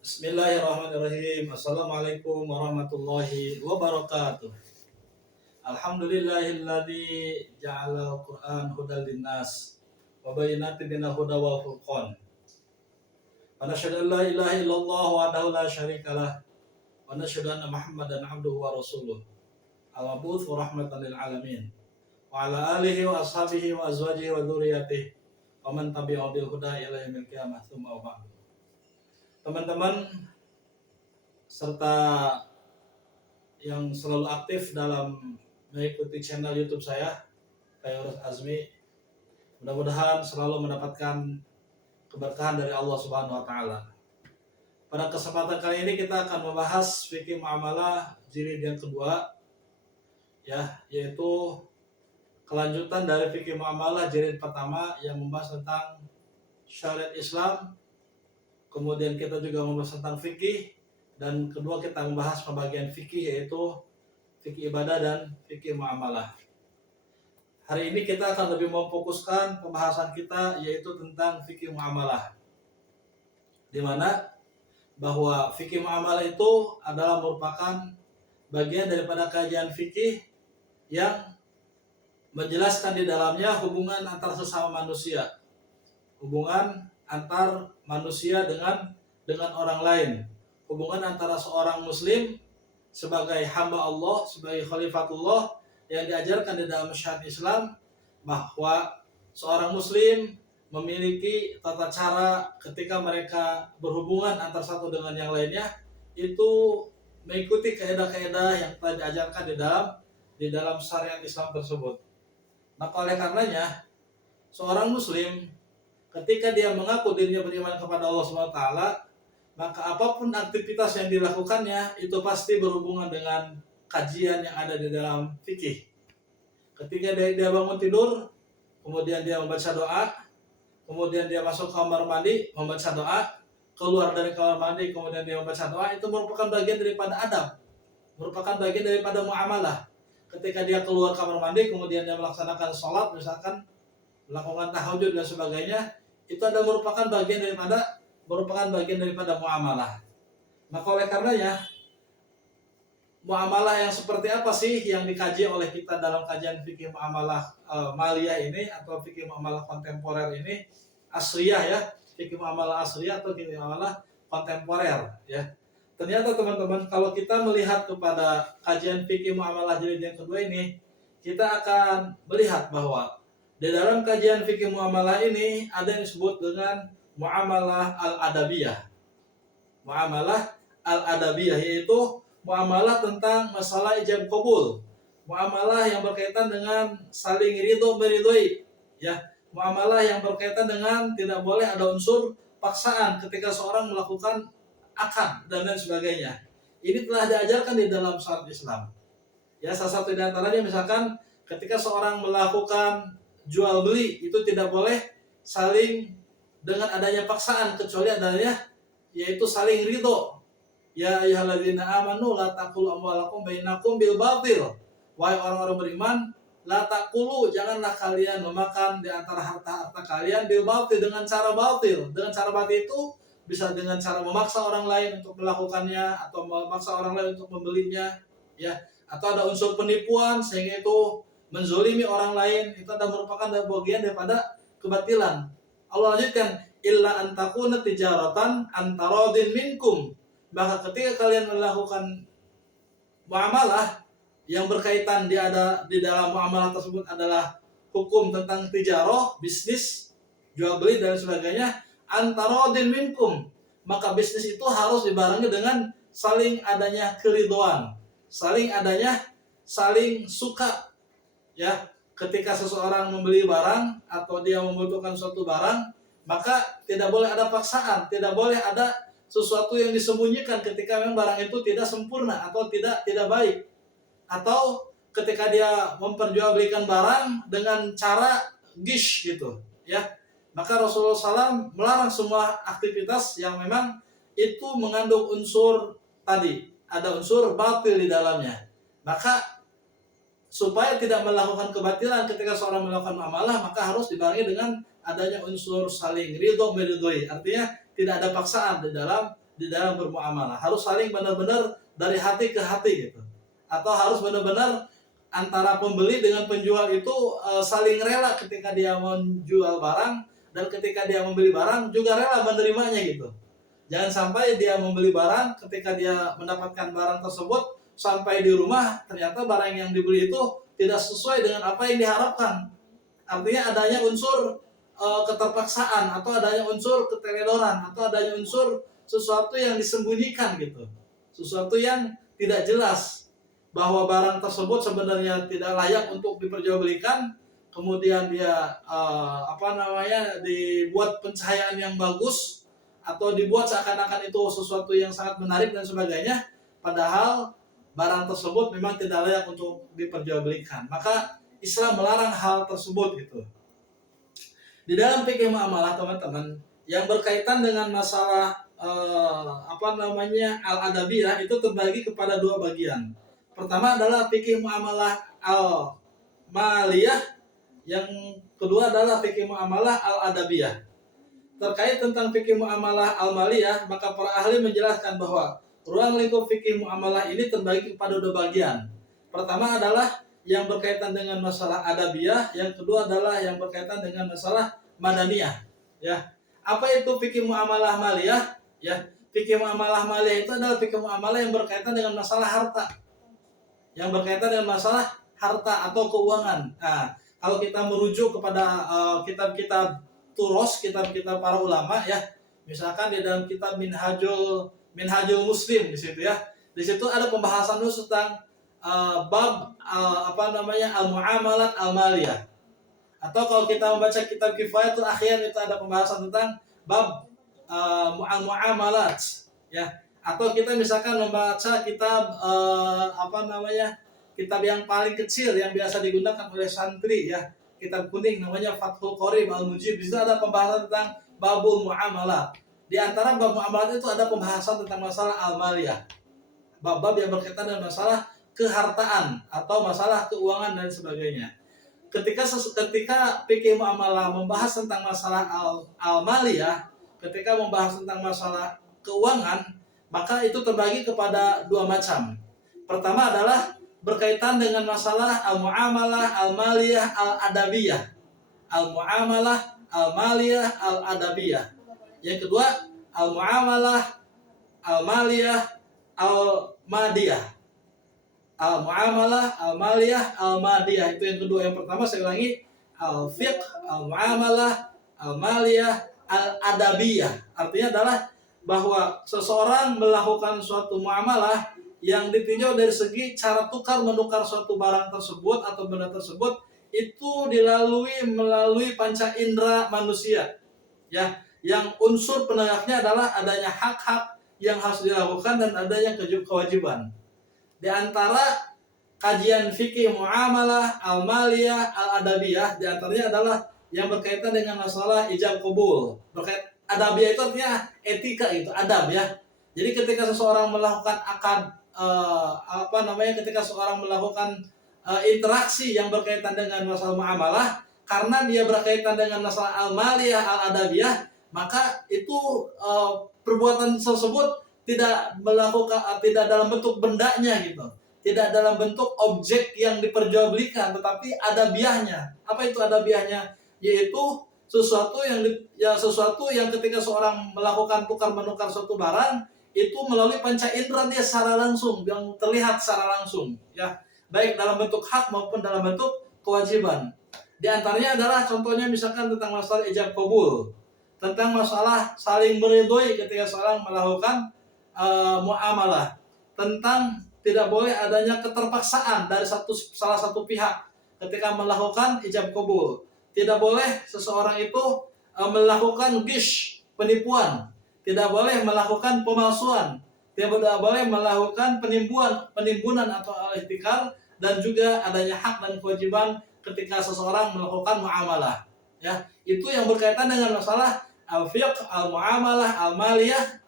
Bismillahirrahmanirrahim. Assalamualaikum warahmatullahi wabarakatuh. Alhamdulillahilladzi ja'ala al-Qur'an hudal linnas wa bayyinatin minal huda wal furqan. Wa nasyhadu an la ilaha illallah wahdahu la syarikalah wa nasyhadu anna Muhammadan abduhu wa rasuluh. Al-mab'uts rahmatan lil alamin. Wa ala alihi wa ashabihi wa azwajihi wa dzurriyyatihi wa man tabi'ahum bil huda ila yaumil qiyamah. Tsumma ba'd. Teman-teman serta yang selalu aktif dalam mengikuti channel YouTube saya, Fayruz Azmi, mudah-mudahan selalu mendapatkan keberkahan dari Allah Subhanahu wa taala. Pada kesempatan kali ini kita akan membahas fikih muamalah jilid yang kedua, yaitu kelanjutan dari fikih muamalah jilid pertama yang membahas tentang syariat Islam. Kemudian kita juga membahas tentang fikih, dan kedua kita membahas pembagian fikih, yaitu fikih ibadah dan fikih muamalah. Hari ini kita akan lebih memfokuskan pembahasan kita yaitu tentang fikih muamalah, di mana bahwa fikih muamalah itu adalah merupakan bagian daripada kajian fikih yang menjelaskan di dalamnya hubungan antar sesama manusia, hubungan antar manusia dengan orang lain, hubungan antara seorang muslim sebagai hamba Allah, sebagai khalifatullah yang diajarkan di dalam syariat Islam, bahwa seorang muslim memiliki tata cara ketika mereka berhubungan antar satu dengan yang lainnya, itu mengikuti kaidah-kaidah yang telah diajarkan di dalam syariat Islam tersebut. Maka oleh karenanya seorang muslim ketika dia mengaku dirinya beriman kepada Allah SWT, maka apapun aktivitas yang dilakukannya itu pasti berhubungan dengan kajian yang ada di dalam fikih. Ketika dia bangun tidur, kemudian dia membaca doa, kemudian dia masuk kamar mandi membaca doa, keluar dari kamar mandi kemudian dia membaca doa, itu merupakan bagian daripada adab, merupakan bagian daripada muamalah. Ketika dia keluar kamar mandi kemudian dia melaksanakan sholat, misalkan melakukan tahajud dan sebagainya, itu ada merupakan bagian daripada muamalah. Maka oleh karenanya muamalah yang seperti apa sih yang dikaji oleh kita dalam kajian fikih muamalah maliyah ini, atau fikih muamalah kontemporer ini, asriyah ya, fikih muamalah asriyah atau fikih muamalah kontemporer ya. Ternyata teman-teman, kalau kita melihat kepada kajian fikih muamalah jilid yang kedua ini, kita akan melihat bahwa di dalam kajian fikih muamalah ini ada yang disebut dengan muamalah al-adabiyah. Muamalah al-adabiyah yaitu muamalah tentang masalah ijab qabul. Muamalah yang berkaitan dengan saling ridho meridhoi, ya. Muamalah yang berkaitan dengan tidak boleh ada unsur paksaan ketika seorang melakukan akad dan lain sebagainya. Ini telah diajarkan di dalam syariat Islam. Ya, salah satu di antaranya misalkan ketika seorang melakukan jual beli itu tidak boleh saling dengan adanya paksaan, kecuali adanya yaitu saling ridho. Ya ayyuhalladzina amanu la taqulu amwalakum bainakum bil batil. Wahai orang-orang beriman, la taqulu, janganlah kalian memakan di antara harta-harta kalian bil batil, dengan cara batil. Dengan cara batil itu bisa dengan cara memaksa orang lain untuk melakukannya, atau memaksa orang lain untuk membelinya, ya, atau ada unsur penipuan sehingga itu menzolimi orang lain, itu ada merupakan bagian daripada kebatilan. Allah lanjutkan, illa antakuna tijaratan antarodin minkum. Maka ketika kalian melakukan muamalah yang berkaitan di dalam muamalah tersebut adalah hukum tentang tijarah, bisnis, jual beli dan sebagainya, antarodin minkum, maka bisnis itu harus dibarengi dengan saling adanya keridhaan, saling suka. Ya, ketika seseorang membeli barang atau dia membutuhkan suatu barang, maka tidak boleh ada paksaan, tidak boleh ada sesuatu yang disembunyikan ketika memang barang itu tidak sempurna atau tidak baik, atau ketika dia memperjualbelikan barang dengan cara gish gitu, ya. Maka Rasulullah SAW melarang semua aktivitas yang memang itu mengandung unsur tadi, ada unsur batil di dalamnya. Maka supaya tidak melakukan kebatilan ketika seorang melakukan muamalah, maka harus dibarengi dengan adanya unsur saling ridho meridhoi. Artinya tidak ada paksaan di di dalam bermuamalah. Harus saling benar-benar dari hati ke hati gitu. Atau harus benar-benar antara pembeli dengan penjual itu saling rela ketika dia menjual barang dan ketika dia membeli barang juga rela menerimanya gitu. Jangan sampai dia membeli barang, ketika dia mendapatkan barang tersebut sampai di rumah ternyata barang yang dibeli itu tidak sesuai dengan apa yang diharapkan. Artinya adanya unsur keterpaksaan atau adanya unsur keteledoran atau adanya unsur sesuatu yang disembunyikan gitu. Sesuatu yang tidak jelas bahwa barang tersebut sebenarnya tidak layak untuk diperjualbelikan, kemudian dia dibuat pencahayaan yang bagus atau dibuat seakan-akan itu sesuatu yang sangat menarik dan sebagainya, padahal barang tersebut memang tidak layak untuk diperjualbelikan. Maka Islam melarang hal tersebut gitu. Di dalam fikih muamalah teman-teman yang berkaitan dengan masalah al-adabiyah itu terbagi kepada dua bagian. Pertama adalah fikih muamalah al-maliyah, yang kedua adalah fikih muamalah al-adabiyah. Terkait tentang fikih muamalah al-maliyah, maka para ahli menjelaskan bahwa ruang lingkup fikih muamalah ini terbagi kepada dua bagian. Pertama adalah yang berkaitan dengan masalah adabiyah, yang kedua adalah yang berkaitan dengan masalah madaniyah. Ya, apa itu fikih muamalah maliyah? Ya, fikih muamalah maliyah itu adalah fikih muamalah yang berkaitan dengan masalah harta, yang berkaitan dengan masalah harta atau keuangan. Nah, kalau kita merujuk kepada kitab-kitab turos, kitab-kitab para ulama ya, misalkan di dalam kitab Minhajul Muslim di situ ya, di situ ada pembahasan khusus tentang bab al-muamalat al-maliyah. Atau kalau kita membaca kitab Kifayatul Akhyan itu ada pembahasan tentang bab al-muamalat ya. Atau kita misalkan membaca kitab kitab yang paling kecil yang biasa digunakan oleh santri ya, kitab kuning namanya Fathul Qorib Al-Mujib. Di situ ada pembahasan tentang babul muamalat. Di antara bab muamalat itu ada pembahasan tentang masalah al-maliyah. Bab-bab yang berkaitan dengan masalah kehartaan atau masalah keuangan dan sebagainya. Ketika fikih muamalah membahas tentang masalah al-maliyah, ketika membahas tentang masalah keuangan, maka itu terbagi kepada dua macam. Pertama adalah berkaitan dengan masalah al-muamalah al-maliyah al-adabiyah. Al-muamalah al-maliyah al-adabiyah. Yang kedua, al-muamalah al-maliyah al-madiyah. Al-muamalah al-maliyah al-madiyah, itu yang kedua. Yang pertama saya ulangi, al-fiqh al-muamalah al-maliyah al-adabiyah. Artinya adalah bahwa seseorang melakukan suatu muamalah yang ditinjau dari segi cara tukar menukar suatu barang tersebut atau benda tersebut itu melalui panca indera manusia ya, yang unsur penegaknya adalah adanya hak-hak yang harus dilakukan dan adanya kewajiban. Di antara kajian fikih muamalah al-maliyah al-adabiyah, di antaranya adalah yang berkaitan dengan masalah ijab qabul. Adabiyah itu artinya etika, itu adab ya. Jadi ketika seseorang melakukan ketika seseorang melakukan interaksi yang berkaitan dengan masalah muamalah, karena dia berkaitan dengan masalah al-maliyah al-adabiyah, maka itu perbuatan tersebut tidak dalam bentuk bendanya gitu, tidak dalam bentuk objek yang diperjualbelikan, tetapi adabiyahnya. Apa itu adabiyahnya? Yaitu sesuatu yang ketika seorang melakukan tukar menukar suatu barang itu melalui panca indera dia secara langsung, yang terlihat secara langsung ya, baik dalam bentuk hak maupun dalam bentuk kewajiban. Di antaranya adalah contohnya misalkan tentang masalah ijab qabul, tentang masalah saling meridhoi ketika seorang melakukan muamalah, tentang tidak boleh adanya keterpaksaan dari salah satu pihak ketika melakukan ijab qabul. Tidak boleh seseorang itu melakukan gish, penipuan. Tidak boleh melakukan pemalsuan. Tidak boleh melakukan penimbunan atau al-ihtikar, dan juga adanya hak dan kewajiban ketika seseorang melakukan muamalah. Ya, itu yang berkaitan dengan masalah al-fiqh, al-muamalah, al-maliyah,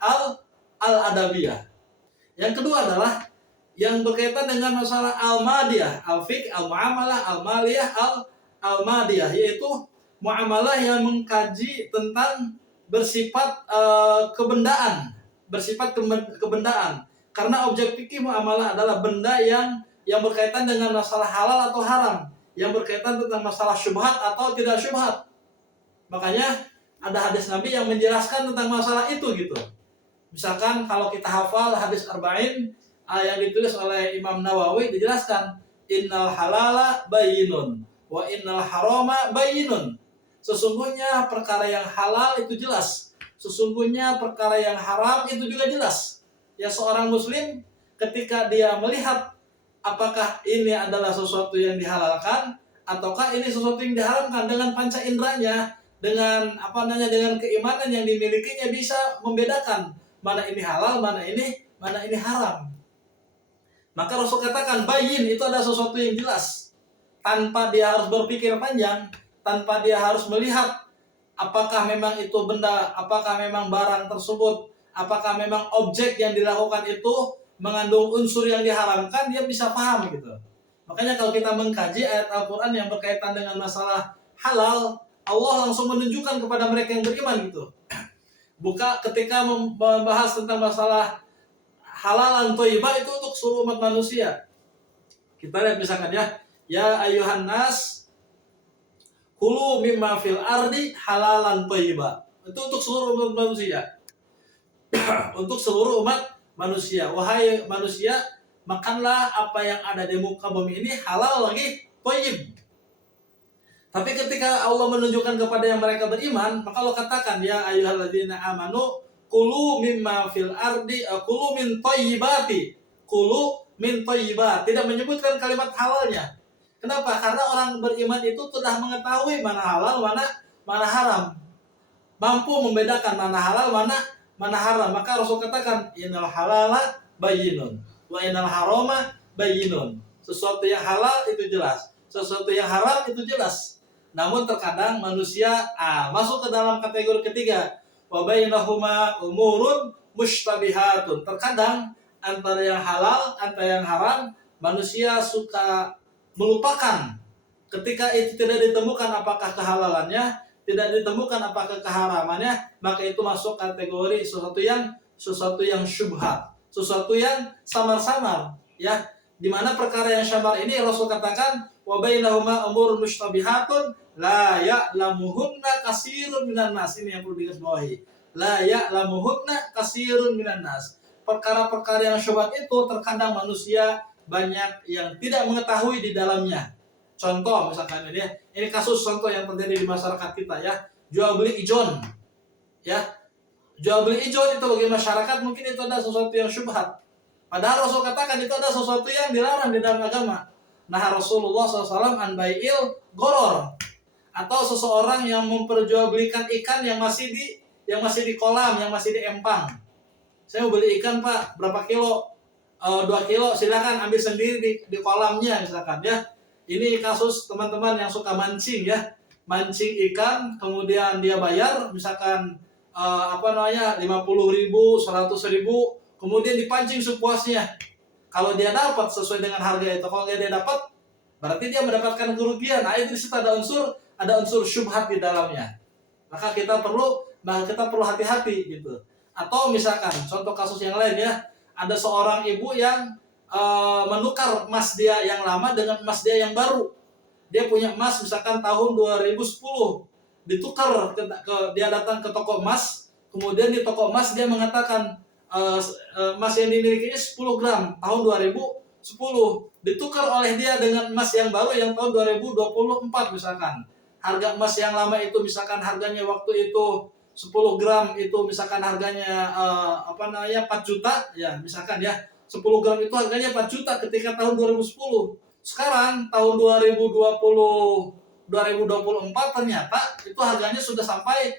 al-adabiyah. Yang kedua adalah yang berkaitan dengan masalah al-madiyah, al-fiqh, al-muamalah, al-maliyah, al-madiyah, yaitu muamalah yang mengkaji tentang bersifat kebendaan, bersifat kebendaan. Karena objek fikih muamalah adalah benda yang berkaitan dengan masalah halal atau haram, yang berkaitan tentang masalah syubhat atau tidak syubhat. Makanya ada hadis Nabi yang menjelaskan tentang masalah itu gitu. Misalkan kalau kita hafal hadis Arba'in yang ditulis oleh Imam Nawawi, dijelaskan innal halala bayyinun wa innal harama bayyinun. Sesungguhnya perkara yang halal itu jelas, sesungguhnya perkara yang haram itu juga jelas. Ya, seorang muslim ketika dia melihat apakah ini adalah sesuatu yang dihalalkan ataukah ini sesuatu yang diharamkan, dengan panca inderanya, dengan dengan keimanan yang dimilikinya, bisa membedakan mana ini halal, mana ini haram. Maka Rasul katakan bayin itu adalah sesuatu yang jelas, tanpa dia harus berpikir panjang, tanpa dia harus melihat apakah memang itu benda, apakah memang barang tersebut, apakah memang objek yang dilakukan itu mengandung unsur yang diharamkan, dia bisa paham gitu. Makanya kalau kita mengkaji ayat Al-Quran yang berkaitan dengan masalah halal, Allah langsung menunjukkan kepada mereka yang beriman gitu. Buka ketika membahas tentang masalah halalan thayyibah itu untuk seluruh umat manusia. Kita lihat misalkan ya ayuhan nas kulu mimma fil ardi halalan thayyibah. Itu untuk seluruh umat manusia. Untuk seluruh umat manusia. Wahai manusia, makanlah apa yang ada di muka bumi ini halal lagi thayyib. Tapi ketika Allah menunjukkan kepada yang mereka beriman, maka Allah katakan ya ayyuhalladzina amanu kulu mimma fil ardi kulu min thayyibati. Kulu min thayyibat. Tidak menyebutkan kalimat halalnya. Kenapa? Karena orang beriman itu sudah mengetahui mana halal, mana haram. Mampu membedakan mana halal, mana haram. Maka Rasul katakan innal halala bayyinun wa innal harama bayyinun. Sesuatu yang halal itu jelas, sesuatu yang haram itu jelas. Namun terkadang manusia masuk ke dalam kategori ketiga, wa bainahuma umurun mushtabihatun. Terkadang antara yang halal, antara yang haram, manusia suka melupakan. Ketika itu tidak ditemukan apakah kehalalannya, tidak ditemukan apakah keharamannya, maka itu masuk kategori sesuatu yang syubhat, sesuatu yang samar-samar, ya. Di mana perkara yang syamar ini Rasul katakan wa bainahuma umurun mushtabihatun la ya'lamuhunna katsirun minan nas. Ini yang perlu digarisbawahi. La ya'lamuhunna katsirun minan nas. Perkara-perkara yang syubhat itu terkadang manusia banyak yang tidak mengetahui di dalamnya. Contoh misalkan ini kasus contoh yang terjadi di masyarakat kita ya, jual beli ijon. Ya. Jual beli ijon itu bagi masyarakat mungkin itu adalah sesuatu yang syubhat. Padahal Rasul katakan itu adalah sesuatu yang dilarang di dalam agama. Nah, Rasulullah SAW an bai'il goror, atau seseorang yang memperjualbelikan ikan yang masih di kolam, yang masih di empang. Saya mau beli ikan Pak, berapa kilo? 2 kilo, silakan ambil sendiri di kolamnya misalkan ya. Ini kasus teman-teman yang suka mancing ya, mancing ikan, kemudian dia bayar misalkan 50.000, 100.000, kemudian dipancing sepuasnya. Kalau dia dapat sesuai dengan harga itu, kalau dia dapat, berarti dia mendapatkan kerugian. Nah, itu di situ ada unsur syubhat di dalamnya. Maka kita perlu hati-hati gitu. Atau misalkan contoh kasus yang lain ya, ada seorang ibu yang menukar emas dia yang lama dengan emas dia yang baru. Dia punya emas misalkan tahun 2010, ditukar dia datang ke toko emas, kemudian di toko emas dia mengatakan emas yang dimilikinya 10 gram tahun 2010, ditukar oleh dia dengan emas yang baru yang tahun 2024 misalkan. Harga emas yang lama itu misalkan harganya waktu itu 10 gram itu misalkan harganya 4 juta ya, misalkan ya 10 gram itu harganya 4 juta ketika tahun 2010. Sekarang tahun 2024 ternyata itu harganya sudah sampai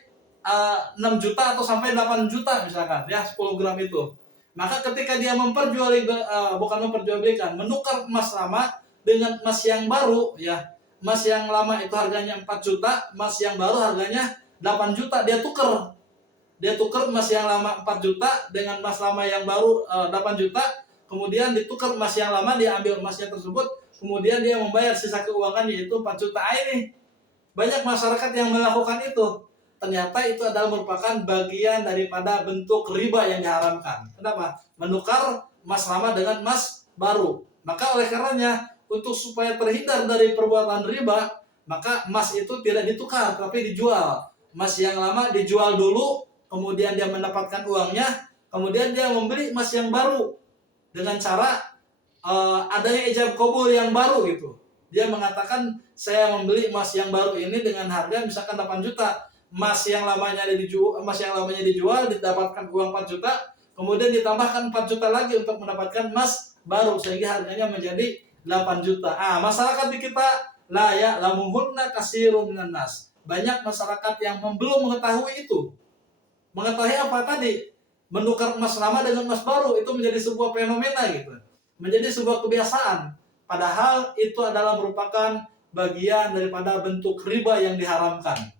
6 juta atau sampai 8 juta misalkan ya 10 gram itu. Maka ketika dia menukar emas lama dengan emas yang baru ya, emas yang lama itu harganya 4 juta, emas yang baru harganya 8 juta, dia tukar emas yang lama 4 juta dengan emas lama yang baru 8 juta, kemudian ditukar emas yang lama, dia ambil emasnya tersebut, kemudian dia membayar sisa keuangan yaitu 4 juta. Ini banyak masyarakat yang melakukan itu. ternyata itu adalah merupakan bagian daripada bentuk riba yang diharamkan. Kenapa? Menukar emas lama dengan emas baru. Maka oleh karenanya, untuk supaya terhindar dari perbuatan riba, maka emas itu tidak ditukar tapi dijual. Emas yang lama dijual dulu, kemudian dia mendapatkan uangnya, kemudian dia membeli emas yang baru dengan cara adanya ijab kabul yang baru gitu. Dia mengatakan, saya membeli emas yang baru ini dengan harga misalkan 8 juta. Emas yang lamanya dijual didapatkan uang 4 juta, kemudian ditambahkan 4 juta lagi untuk mendapatkan emas baru sehingga harganya menjadi 8 juta. Masyarakat di kita la ya'lamuhunna katsirun minan nas. Banyak masyarakat yang belum mengetahui itu. Mengetahui apa tadi? Menukar emas lama dengan emas baru itu menjadi sebuah fenomena gitu. Menjadi sebuah kebiasaan. Padahal itu adalah merupakan bagian daripada bentuk riba yang diharamkan.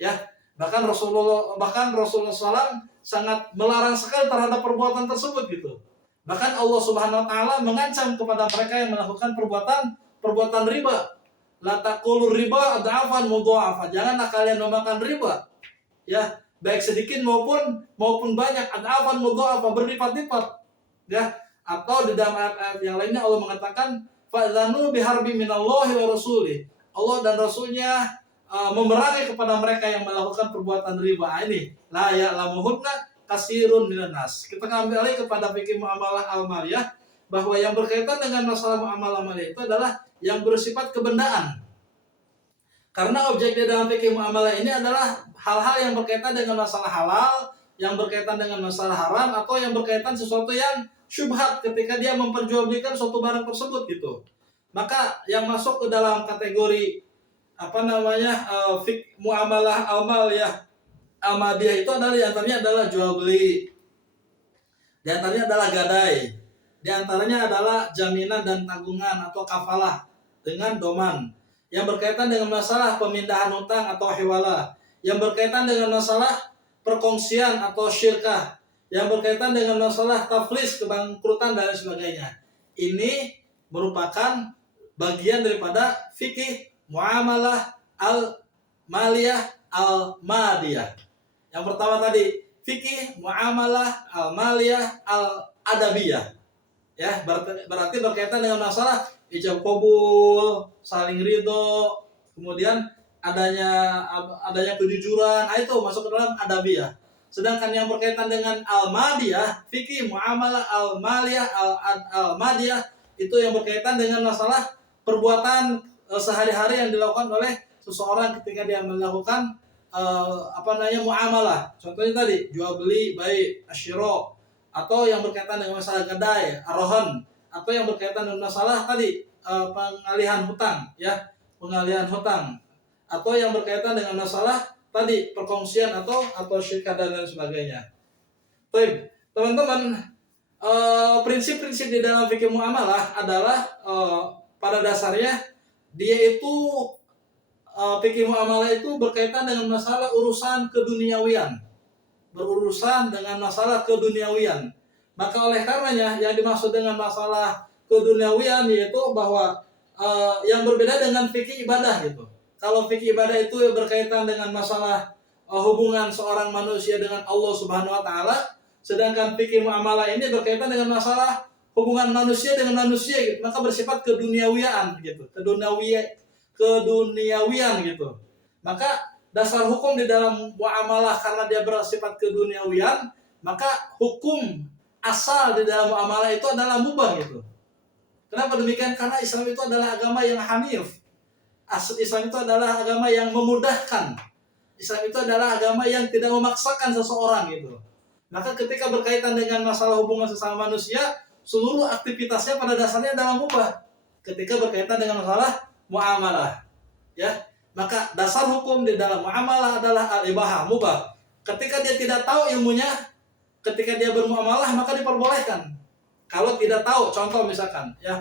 Ya, bahkan Rasulullah SAW sangat melarang sekali terhadap perbuatan tersebut gitu. Bahkan Allah Subhanahu Wa Taala mengancam kepada mereka yang melakukan perbuatan riba. La taqulur riba ad'afan mudha'afa. Janganlah kalian memakan riba. Ya, baik sedikit maupun banyak, ad'afan mudha'afa, berlipat-lipat. Ya, atau di dalam ayat-ayat yang lainnya Allah mengatakan fa'dzanu biharbi minallahi wa rasulih. Allah dan Rasulnya memerangi kepada mereka yang melakukan perbuatan riba. Ini la ya'lamuhunna katsirun minan nas. Kita kembali kepada fikih muamalah al-maliyah, bahwa yang berkaitan dengan masalah muamalah maliyah itu adalah yang bersifat kebendaan. Karena objek di dalam fikih muamalah ini adalah hal-hal yang berkaitan dengan masalah halal, yang berkaitan dengan masalah haram, atau yang berkaitan sesuatu yang syubhat ketika dia memperjualbelikan suatu barang tersebut gitu. Maka yang masuk ke dalam kategori muamalah al-maliyah al-madiyah itu adalah diantaranya adalah jual beli, diantaranya adalah gadai, diantaranya adalah jaminan dan tanggungan atau kafalah dengan doman, yang berkaitan dengan masalah pemindahan hutang atau hiwalah, yang berkaitan dengan masalah perkongsian atau syirkah, yang berkaitan dengan masalah taflis, kebangkrutan dan sebagainya. Ini merupakan bagian daripada fikih muamalah al-maliyah al-madiyah. Yang pertama tadi fikih muamalah al-maliyah al-adabiyah. Ya, berarti berkaitan dengan masalah ijab qabul, saling ridho, kemudian adanya kejujuran, itu masuk ke dalam adabiyah. Sedangkan yang berkaitan dengan al-madiyah, fikih muamalah al-maliyah al-madiyah, itu yang berkaitan dengan masalah perbuatan sehari-hari yang dilakukan oleh seseorang ketika dia melakukan muamalah. Contohnya tadi jual beli, baik asyira, atau yang berkaitan dengan masalah gadai, arohan, atau yang berkaitan dengan masalah tadi pengalihan hutang, ya, pengalihan hutang, atau yang berkaitan dengan masalah tadi perkongsian atau syirkah dan lain sebagainya. Baik, teman-teman, prinsip-prinsip di dalam fikih muamalah adalah pada dasarnya dia itu fikih muamalah itu berkaitan dengan masalah urusan keduniawian, berurusan dengan masalah keduniawian. Maka oleh karenanya yang dimaksud dengan masalah keduniawian yaitu bahwa yang berbeda dengan fikih ibadah gitu. Kalau fikih ibadah itu berkaitan dengan masalah hubungan seorang manusia dengan Allah Subhanahu Wa Taala, sedangkan fikih muamalah ini berkaitan dengan masalah hubungan manusia dengan manusia gitu. Maka bersifat keduniawian gitu, keduniawian gitu. Maka dasar hukum di dalam muamalah karena dia bersifat keduniawian, maka hukum asal di dalam muamalah itu adalah mubah gitu. Kenapa demikian? Karena Islam itu adalah agama yang hanif. Islam itu adalah agama yang memudahkan. Islam itu adalah agama yang tidak memaksakan seseorang gitu. Maka ketika berkaitan dengan masalah hubungan sesama manusia, seluruh aktivitasnya pada dasarnya adalah mubah. Ketika berkaitan dengan masalah muamalah, ya, maka dasar hukum di dalam muamalah adalah al-ibahah, mubah. Ketika dia tidak tahu ilmunya, ketika dia bermuamalah maka diperbolehkan. Kalau tidak tahu, contoh misalkan, ya,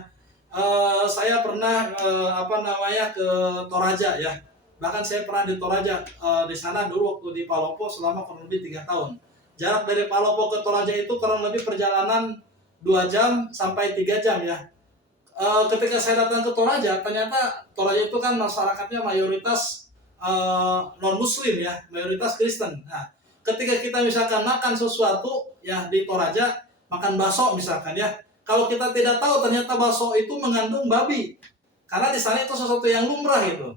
saya pernah ke Toraja, ya. Bahkan saya pernah di Toraja, di sana dulu waktu di Palopo selama kurang lebih 3 tahun. Jarak dari Palopo ke Toraja itu kurang lebih perjalanan 2 jam sampai 3 jam, ya. Ketika saya datang ke Toraja, ternyata Toraja itu kan masyarakatnya mayoritas non Muslim ya, mayoritas Kristen. Nah, ketika kita misalkan makan sesuatu ya di Toraja, makan bakso misalkan ya, kalau kita tidak tahu ternyata bakso itu mengandung babi, karena di sana itu sesuatu yang lumrah gitu,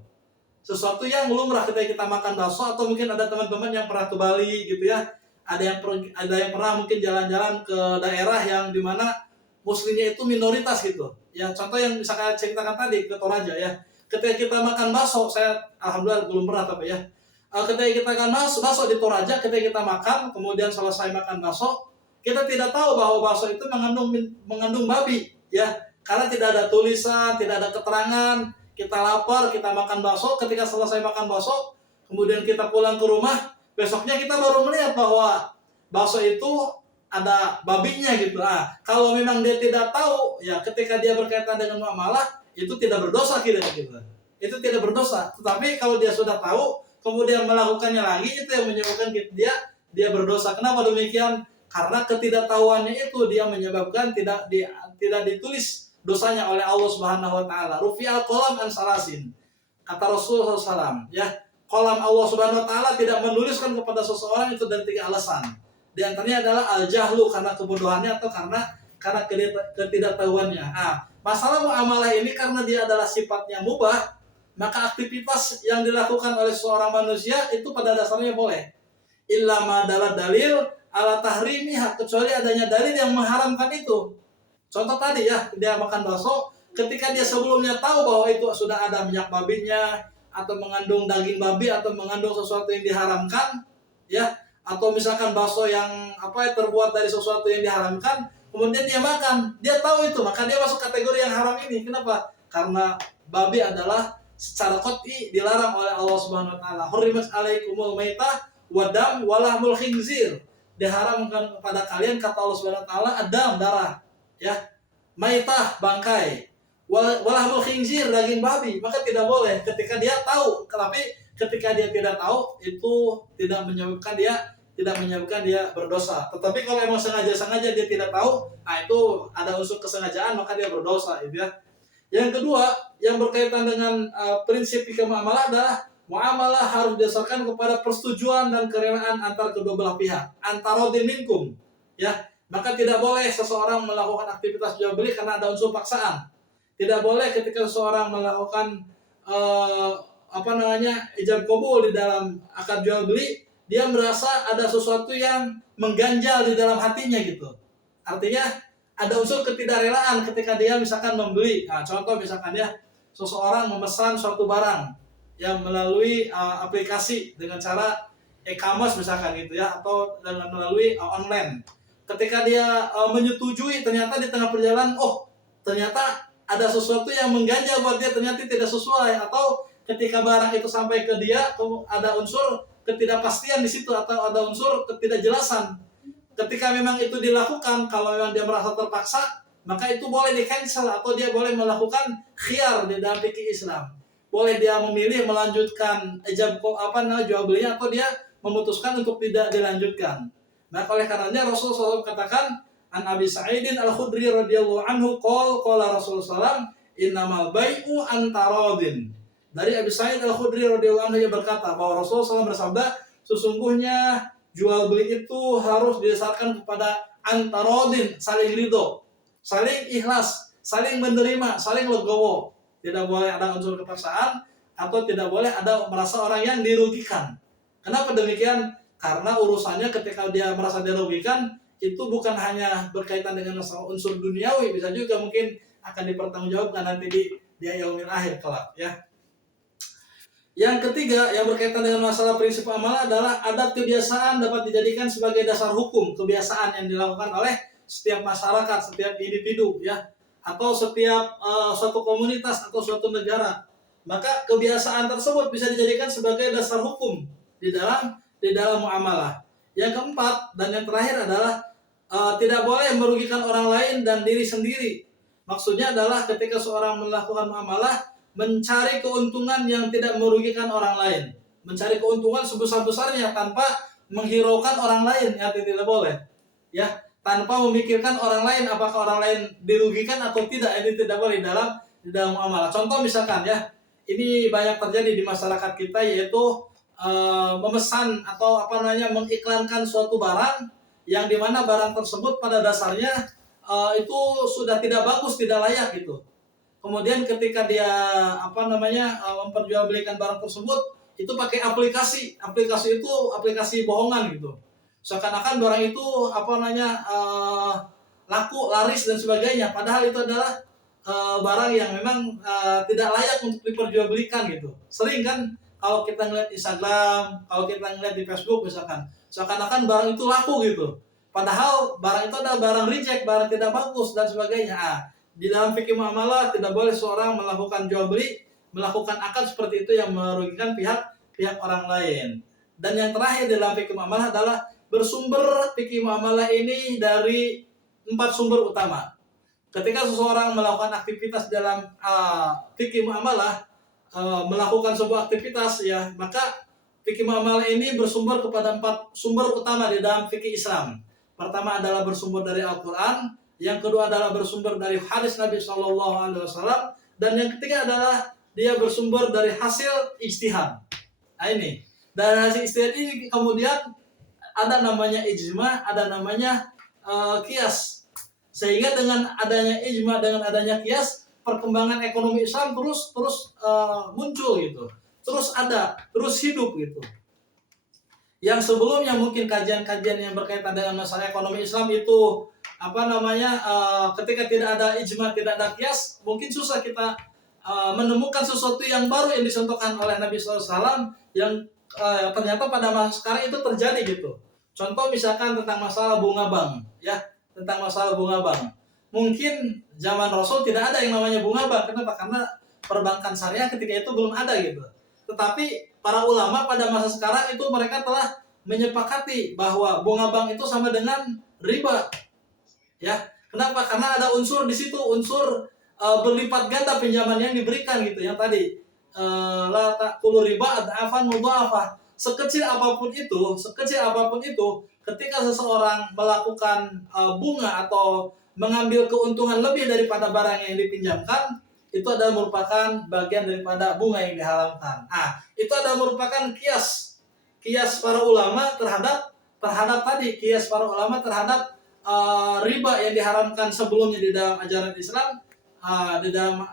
sesuatu yang lumrah ketika kita makan bakso. Atau mungkin ada teman-teman yang pernah ke Bali gitu ya, ada yang pernah mungkin jalan-jalan ke daerah yang dimana muslimnya itu minoritas gitu ya, contoh yang misalkan saya ceritakan tadi ke Toraja ya, ketika kita makan bakso, saya alhamdulillah belum pernah tapi ya, ketika kita makan bakso di Toraja, ketika kita makan kemudian selesai makan bakso, kita tidak tahu bahwa bakso itu mengandung babi ya, karena tidak ada tulisan, tidak ada keterangan. Kita lapar, kita makan bakso, ketika selesai makan bakso kemudian kita pulang ke rumah, besoknya kita baru melihat bahwa bakso itu ada babinya gitu. Kalau memang dia tidak tahu ya, ketika dia berkaitan dengan muamalah itu tidak berdosa gitu. Itu tidak berdosa. Tetapi kalau dia sudah tahu kemudian melakukannya lagi, itu yang menyebabkan dia berdosa. Kenapa demikian? Karena ketidaktahuannya itu dia menyebabkan tidak ditulis dosanya oleh Allah Subhanahu wa taala. Rufi'al qalam an salasin. Kata Rasulullah SAW, ya, qalam Allah Subhanahu wa taala tidak menuliskan kepada seseorang itu dari 3 alasan. Di antaranya adalah al-jahlu, karena kebodohannya atau karena ketidaktahuannya. Masalah muamalah ini karena dia adalah sifatnya mubah, maka aktivitas yang dilakukan oleh seorang manusia itu pada dasarnya boleh. Illa ma dalil ala tahrimiha, kecuali adanya dalil yang mengharamkan itu. Contoh tadi ya, dia makan bakso, ketika dia sebelumnya tahu bahwa itu sudah ada minyak babinya, atau mengandung daging babi, atau mengandung sesuatu yang diharamkan, ya, atau misalkan bakso yang terbuat dari sesuatu yang diharamkan, kemudian dia makan, dia tahu itu, maka dia masuk kategori yang haram ini. Kenapa? Karena babi adalah secara qat'i dilarang oleh Allah Subhanahu wa taala. Hurrimat alaikumul maitah wadam walahmul khinzir. Diharamkan kepada kalian, kata Allah Subhanahu wa taala, adam, darah, ya, maitah, bangkai, walahmul khinzir, daging babi. Maka tidak boleh ketika dia tahu. Tapi ketika dia tidak tahu, itu tidak menyebabkan dia berdosa. Tetapi kalau emang sengaja dia tidak tahu, itu ada unsur kesengajaan, maka dia berdosa, gitu ya. Yang kedua, yang berkaitan dengan prinsip fikih muamalah adalah muamalah harus didasarkan kepada persetujuan dan kerelaan antar kedua belah pihak, antara minkum, ya. Maka tidak boleh seseorang melakukan aktivitas jual beli karena ada unsur paksaan. Tidak boleh ketika seseorang melakukan ijab qabul di dalam akad jual beli, dia merasa ada sesuatu yang mengganjal di dalam hatinya gitu. Artinya ada unsur ketidakrelaan ketika dia misalkan membeli. Contoh misalkan ya, seseorang memesan suatu barang yang melalui aplikasi dengan cara e-commerce misalkan gitu ya, atau dengan melalui online. Ketika dia menyetujui, ternyata di tengah perjalanan, ternyata ada sesuatu yang mengganjal buat dia, ternyata tidak sesuai, atau ketika barang itu sampai ke dia ada unsur ketidakpastian di situ, atau ada unsur ketidakjelasan. Ketika memang itu dilakukan, kalau memang dia merasa terpaksa, maka itu boleh di-cancel, atau dia boleh melakukan khiyar di dalam fikih Islam. Boleh dia memilih melanjutkan jual belinya, atau dia memutuskan untuk tidak dilanjutkan. Nah, oleh karenanya Rasulullah SAW katakan, an Abi Sa'idin Al-Khudri radhiyallahu anhu qala Rasulullah SAW, innamal bai'u antaradin. Dari Abi Sa'id Al-Khudri radhiyallahu anhu, dia berkata bahwa Rasulullah SAW bersabda, sesungguhnya jual beli itu harus didasarkan kepada antaradin, saling ridho, saling ikhlas, saling menerima, saling legowo. Tidak boleh ada unsur kepaksaan, atau tidak boleh ada merasa orang yang dirugikan. Kenapa demikian? Karena urusannya ketika dia merasa dirugikan, itu bukan hanya berkaitan dengan masalah unsur duniawi, bisa juga mungkin akan dipertanggungjawabkan nanti di yaumil akhir kelak, ya. Yang ketiga, yang berkaitan dengan masalah prinsip amalah adalah adat kebiasaan dapat dijadikan sebagai dasar hukum. Kebiasaan yang dilakukan oleh setiap masyarakat, setiap individu, ya, atau setiap suatu komunitas atau suatu negara. Maka kebiasaan tersebut bisa dijadikan sebagai dasar hukum di dalam muamalah. Yang keempat dan yang terakhir adalah tidak boleh merugikan orang lain dan diri sendiri. Maksudnya adalah ketika seorang melakukan muamalah, mencari keuntungan yang tidak merugikan orang lain, mencari keuntungan sebesar-besarnya tanpa menghiraukan orang lain, ya, tidak boleh, ya, tanpa memikirkan orang lain apakah orang lain dirugikan atau tidak, ini tidak boleh di dalam muamalah. Contoh misalkan ya, ini banyak terjadi di masyarakat kita, yaitu memesan atau mengiklankan suatu barang yang dimana barang tersebut pada dasarnya itu sudah tidak bagus, tidak layak gitu. Kemudian ketika dia memperjualbelikan barang tersebut itu pakai aplikasi itu aplikasi bohongan gitu. Seakan-akan barang itu laku, laris dan sebagainya, padahal itu adalah barang yang memang tidak layak untuk diperjualbelikan gitu. Sering kan kalau kita ngeliat Instagram, kalau kita ngeliat di Facebook misalkan, seakan-akan barang itu laku gitu. Padahal barang itu adalah barang reject, barang tidak bagus dan sebagainya. Di dalam fikih muamalah tidak boleh seorang melakukan jual beli, melakukan akad seperti itu yang merugikan pihak orang lain. Dan yang terakhir dalam fikih muamalah adalah bersumber fikih muamalah ini dari 4 sumber utama. Ketika seseorang melakukan aktivitas dalam fikih muamalah, melakukan sebuah aktivitas ya, maka fikih muamalah ini bersumber kepada 4 sumber utama di dalam fikih Islam. Pertama adalah bersumber dari Al-Quran, yang kedua adalah bersumber dari hadis Nabi SAW, dan yang ketiga adalah dia bersumber dari hasil ijtihad. Nah ini, dari hasil ijtihad ini kemudian ada namanya ijma, ada namanya qiyas. Sehingga dengan adanya ijma, dengan adanya qiyas, perkembangan ekonomi Islam terus muncul gitu, terus hidup gitu. Yang sebelumnya mungkin kajian-kajian yang berkaitan dengan masalah ekonomi Islam itu ketika tidak ada ijma, tidak ada qiyas, mungkin susah kita menemukan sesuatu yang baru yang disentuhkan oleh Nabi SAW yang ternyata pada masa sekarang itu terjadi gitu. Contoh misalkan tentang masalah bunga bank, ya, tentang masalah bunga bank. Mungkin zaman Rasul tidak ada yang namanya bunga bank. Kenapa? Karena perbankan syariah ketika itu belum ada gitu. Tetapi para ulama pada masa sekarang itu mereka telah menyepakati bahwa bunga bank itu sama dengan riba. Ya, kenapa? Karena ada unsur di situ, unsur berlipat ganda pinjaman yang diberikan gitu. Yang tadi la taqulu riba ad'afan mudha'afah. Sekecil apapun itu, ketika seseorang melakukan bunga atau mengambil keuntungan lebih daripada barang yang dipinjamkan, itu adalah merupakan bagian daripada bunga yang diharamkan. Itu adalah merupakan kias para ulama terhadap riba yang diharamkan sebelumnya di dalam ajaran Islam, di dalam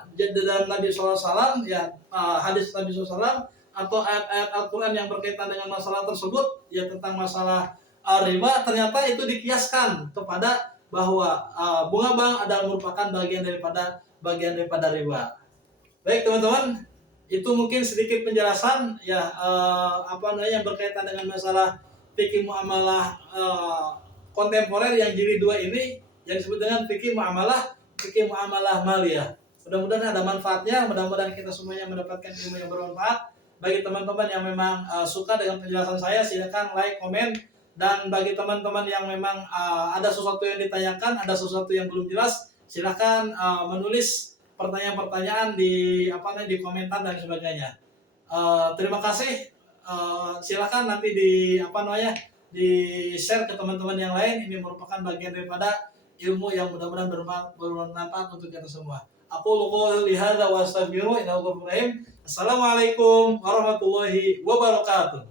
Nabi SAW, ya, hadis Nabi SAW atau ayat-ayat Al-Quran yang berkaitan dengan masalah tersebut, ya, tentang masalah riba, ternyata itu dikiaskan kepada bahwa bunga bank adalah merupakan bagian daripada riba. Baik teman-teman, itu mungkin sedikit penjelasan ya yang berkaitan dengan masalah fikih muamalah kontemporer yang jilid 2 ini, yang disebut dengan fikih muamalah maliyah. Mudah-mudahan ada manfaatnya, mudah-mudahan kita semuanya mendapatkan ilmu yang bermanfaat. Bagi teman-teman yang memang suka dengan penjelasan saya, silakan like, komen, dan bagi teman-teman yang memang ada sesuatu yang ditanyakan, ada sesuatu yang belum jelas, silakan menulis pertanyaan-pertanyaan di komentar dan sebagainya. Terima kasih. Silakan nanti di share ke teman-teman yang lain. Ini merupakan bagian daripada ilmu yang mudah-mudahan bermanfaat untuk kita semua. Aku qouli hadza wa astaghfiru innahu ghafurur rahim. Assalamualaikum warahmatullahi wabarakatuh.